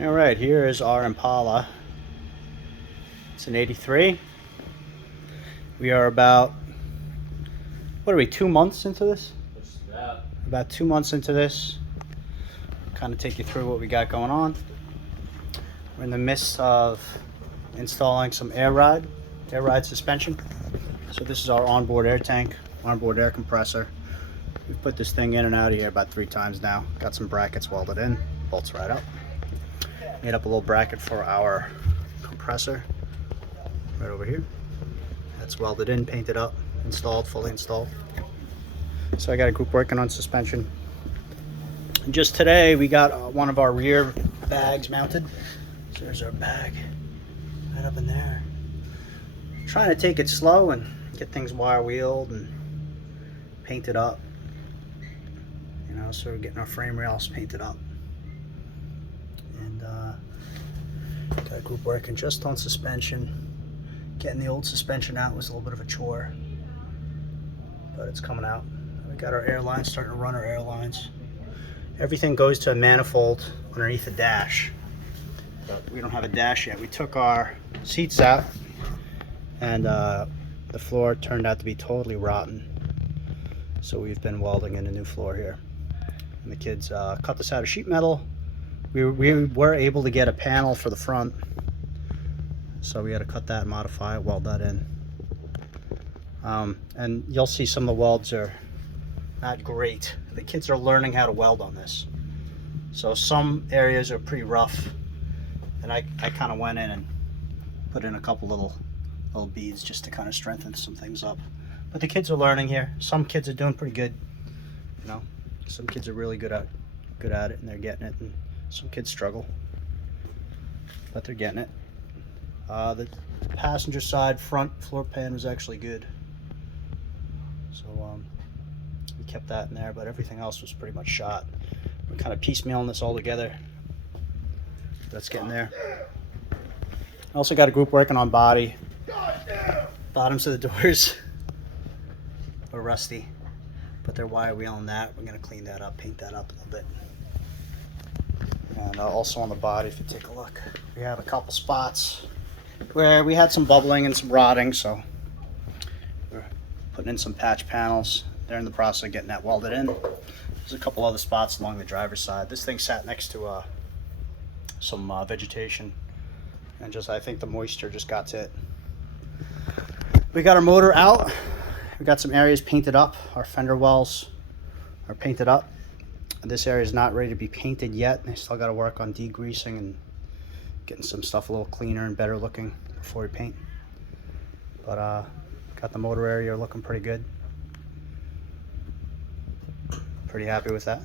All right, here is our Impala. It's an 83. We are about, what are we, 2 months into this? About 2 months into this. Kind of take you through what we got going on. We're in the midst of installing some air ride suspension. So this is our onboard air tank, onboard air compressor. We've put this thing in and out of here about 3 times now. Got some brackets welded in, bolts right up. Made up a little bracket for our compressor right over here. That's welded in, painted up, installed, fully installed. So I got a group working on suspension. And just today we got one of our rear bags mounted. So there's our bag right up in there. Trying to take it slow and get things wire wheeled and painted up. You know, so we're getting our frame rails painted up. And got a group working just on suspension. Getting the old suspension out was a little bit of a chore, but it's coming out. We got our air lines, starting to run our air lines. Everything goes to a manifold underneath the dash, but we don't have a dash yet. We took our seats out, and the floor turned out to be totally rotten. So we've been welding in a new floor here. And the kids cut this out of sheet metal. We were able to get a panel for the front, so we had to cut that, modify it, weld that in. And you'll see some of the welds are not great. The kids are learning how to weld on this. So some areas are pretty rough, and I kind of went in and put in a couple little beads just to kind of strengthen some things up. But the kids are learning here. Some kids are doing pretty good. You know, some kids are really good at it, and they're getting it, and some kids struggle, but they're getting it. The passenger side front floor pan was actually good, so we kept that in there, but everything else was pretty much shot. We're kind of piecemealing this all together. That's getting there. I also got a group working on body. Bottoms of the doors are rusty, but they're wire wheeling that. We're going to clean that up, paint that up a little bit. And also on the body, if you take a look, we have a couple spots where we had some bubbling and some rotting, so we're putting in some patch panels. They're in the process of getting that welded in. There's a couple other spots along the driver's side. This thing sat next to some vegetation, and I think the moisture just got to it. We got our motor out. We got some areas painted up. Our fender wells are painted up. This area is not ready to be painted yet. I still got to work on degreasing and getting some stuff a little cleaner and better looking before we paint. But got the motor area looking pretty good. Pretty happy with that.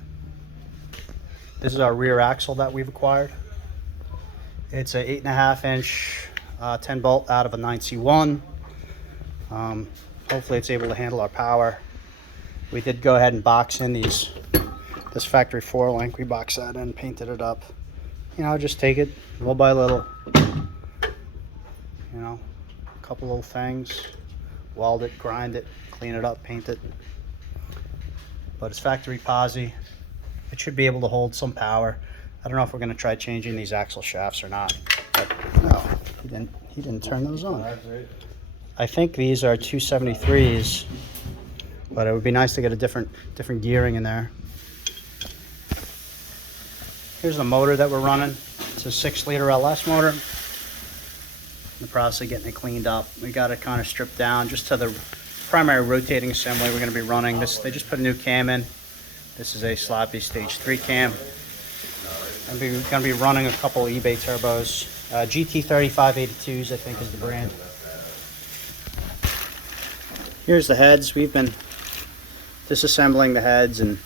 This is our rear axle that we've acquired. It's a 8.5 inch 10 bolt out of a 9C1. Hopefully it's able to handle our power. We did go ahead and box in this factory 4-link. We boxed that in, painted it up. You know, just take it little by little. You know, a couple little things. Weld it, grind it, clean it up, paint it. But it's factory posi. It should be able to hold some power. I don't know if we're going to try changing these axle shafts or not. But no, he didn't turn those on. I think these are 273s, but it would be nice to get a different gearing in there. Here's the motor that we're running. It's a 6-liter LS motor. In the process of getting it cleaned up. We got it kind of stripped down just to the primary rotating assembly we're going to be running. They just put a new cam in. This is a sloppy stage 3 cam. And we're going to be running a couple eBay turbos. GT3582s, I think, is the brand. Here's the heads. We've been disassembling the heads and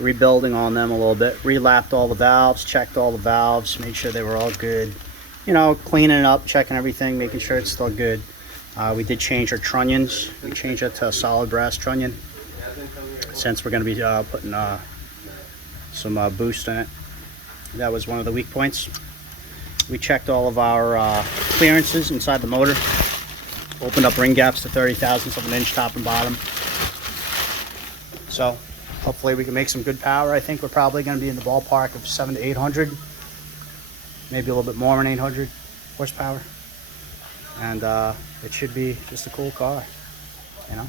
rebuilding on them a little bit. Relapped all the valves, checked all the valves, made sure they were all good. You know, cleaning it up, checking everything, making sure it's still good. We did change our trunnions. We changed it to a solid brass trunnion, since we're going to be putting some boost in it. That was one of the weak points. We checked all of our clearances inside the motor. Opened up ring gaps to 30 thousandths of an inch top and bottom. So hopefully we can make some good power. I think we're probably going to be in the ballpark of 700 to 800 maybe a little bit more than 800 horsepower. And it should be just a cool car, you know.